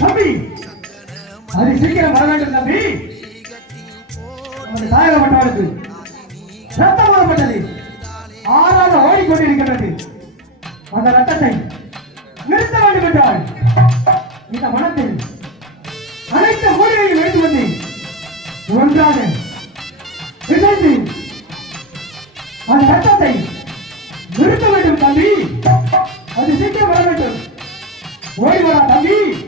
தம்பி அது சீக்கிரம் வர வேண்டும் தம்பி. நமது தாயகப்பட்டவனுக்கு ரத்தம் மூடப்பட்டது. ஆறாக ஓடிக்கொண்டிருக்கின்றது. அந்த ரத்தத்தை நிறுத்த வேண்டும் என்றால் இந்த மனத்தில் அனைத்து மூலிகையும் எடுத்து வந்து ஒன்றாக அந்த சட்டத்தை நிறுத்த வேண்டும் தம்பி. அது சீக்கிரம் வர வேண்டும். ஓடி தம்பி.